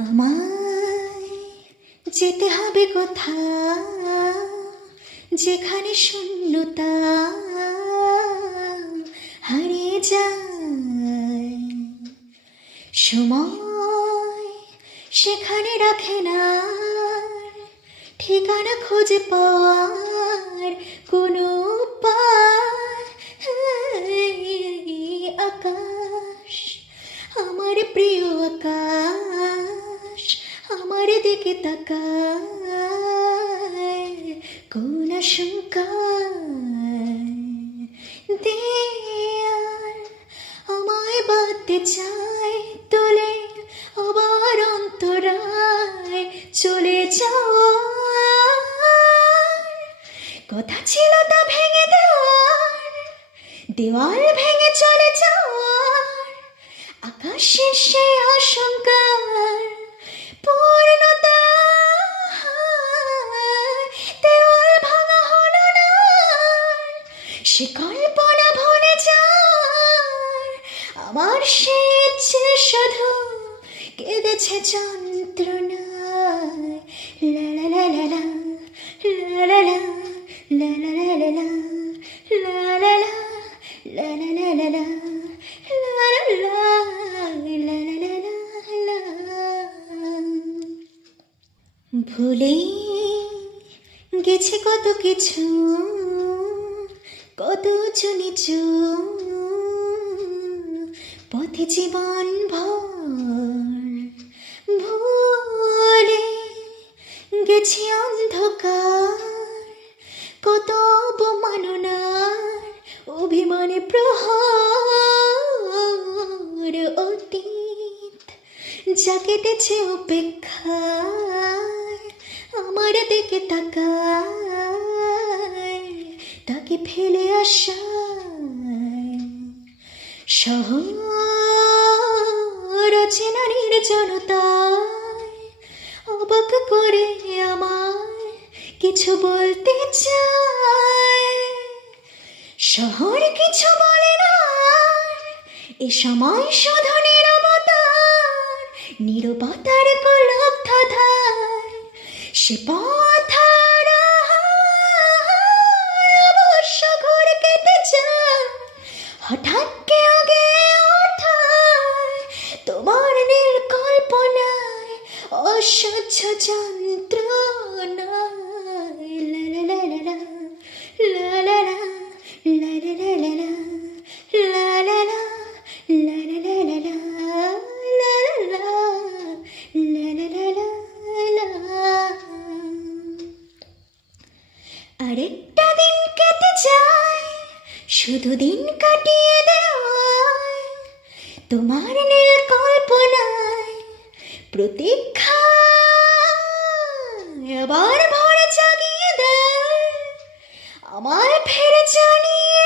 আমায় যেতে হবে কোথা যেখানে শূন্যতা হারিয়ে যায়। সময় সেখানে রাখে না। ঠিকানা খুঁজে পাওয়ার কোনো আকাশ, আমার প্রিয় আকাশ। আমার দিকে তাকায়, কোন দেয়ার আমায় বাঁধতে চায় তোলে আবার অন্তরায় চলে যাওয়ার। কথা ছিল তা ভেঙে দেওয়ার, দেওয়াল ভেঙে চলে যাওয়ার। আকাশের সেই আশঙ্কার সে কল্পনা ভুলে যায় আমার সে ইচ্ছে শুধু কেঁদেছে ভুলে গেছে কত কিছু কত উঁচু নিচু পথে জীবন ভর ভুলে গেছি অন্ধকার। কত অবমাননার অভিমানে প্রহর অতীত যা কেটেছে অপেক্ষায় আমার দিকে তাকায়। শহর অচেনা নির্জনতায় অবাক করে আমায় কিছু বলতে চায়। শহর কিছু বলে না, এ সময় শুধু নিরবতার নিরবতার কলব্ধ ধার সে পথ অবশ্য ঘুর কেটে যায়। হঠাৎ লা আরেকটা দিন কেটে যায় শুধু দিন কাটিয়ে দেওয়ায় তোমার নীল কল্পনায় প্রতীক্ষা। এবার ভরে জাগিয়ে দেয়। আমার ফেরে জানিয়ে